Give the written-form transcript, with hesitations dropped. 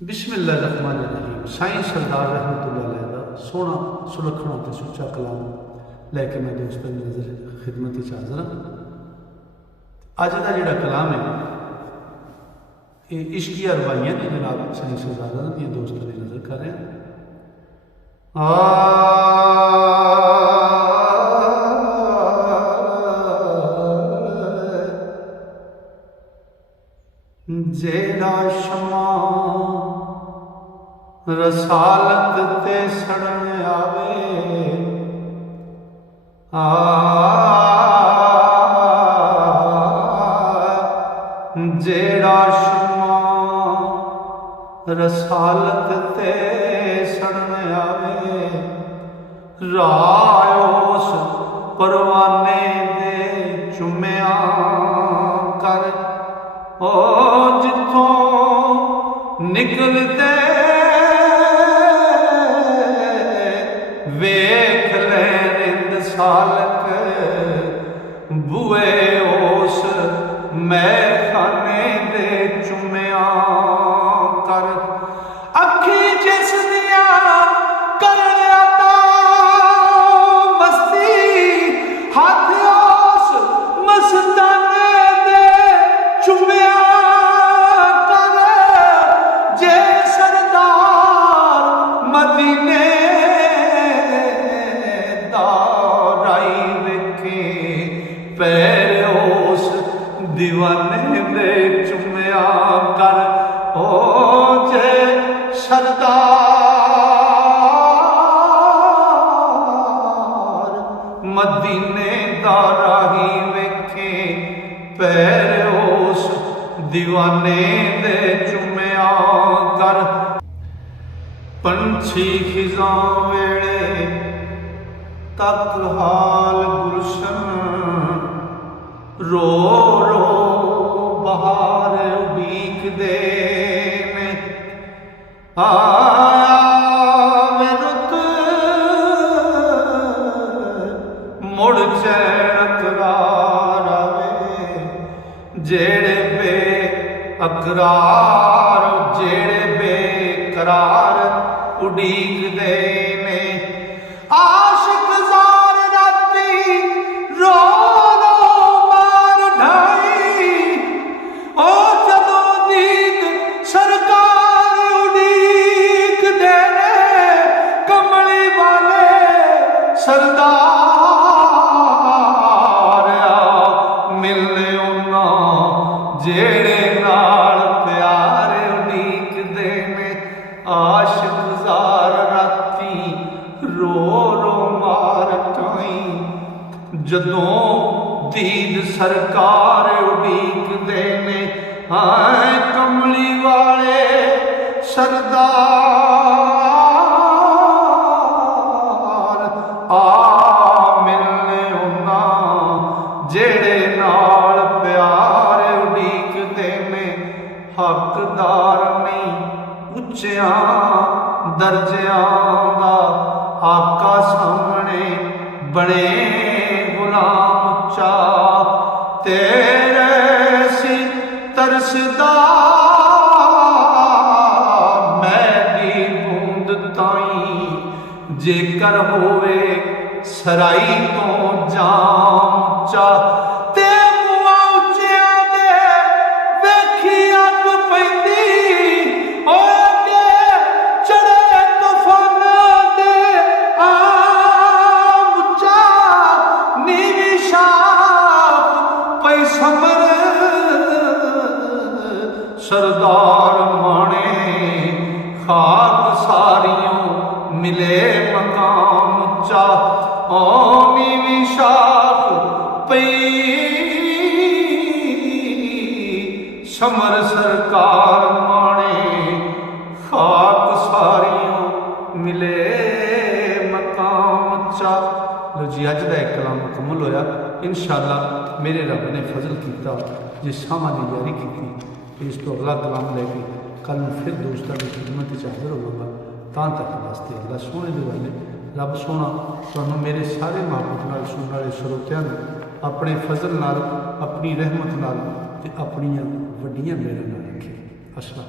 बिस्मिल्लाहिर्रहमानिर्रहीम। साईं सरदार रहमतुल्लाह अलैह दा सोहना सुलखना ते सुच्चा कलाम लैके मैं दोस्तों की नज़र खिदमत हाज़र हाँ। अज का जोड़ा कलाम है ये इश्किया रवाइयां ने जनाब साईं सरदार दी दोस्तों की नज़र कर रहे हैं। जेड़ा शमा रसालत ते सड़न आवे जेड़ा शमा रसालत ते सड़न आवे राह उस परवाने दे चुम्या कर ओ जिथों निकलते वेख ले रिंद सालक बुए उस मैखाने दे चुम्या कर अखी जिस दिया कर आता मस्ती हाथ उस मस्ताने दे चुम्या कर जे सरदार मदीने पैर उस दीवाने दे चुम्या कर ओ जे सरदार मदीने दा राही वेखे पैर उस दीवाने दे चुम्या कर पंछी खिजां वेड़े तक हाल गुलशन रो रो बहार उड़ीक दे आवे रुत मुड़ चैन करार आवे जेड़े बे अकरार जेड़े बेकरार उड़ीक दे आशिक जार राती रो सरदार मिलने उन्ना जेड़े नाल प्यार उड़ीक दे ने आशिक जार राती रो रो मार टाई जदों दीद सरकार उड़ीक दे ने हाय कमली वाले सरदार मिलने उन्ना जेड़े नाल प्यार उड़ीक दे ने हकदार नहीं उच्चिया दर्जियां दा आका सामने बने गुलाम उच्चा तेरे सी तरसदा मैदी बूंद ताई जेकर होवे सराई तो जाम चा ते मुआ उच्चिया दे वेखी अग पैंदी ओए चढ़े तूफाना दे आम चा नीवी शाख पई समर सरदार माने खाक सारियों मिले मकाम चा ओ नीवी शाख पई समर सरकार माने खाक सारियों मिले मकाम चा। लो जी अज का एक कलाम मुकम्मल होया। इंशाअल्लाह मेरे रब ने फजल किया जे शामा ने जारी की इस तो अगला कलाम लैके कल फिर दोस्तों की खिदमत हाजिर होगा। तां तक वास्ते अल्लाह सोने दे वाले रब सोना तुहानूं मेरे सारे महबूब नाल सुनने वाले श्रोतियां अपने फजल नाल अपनी रहमत नाल ते अपनियां वड्डियां मेहरां नाल रखे। अस्सलाम।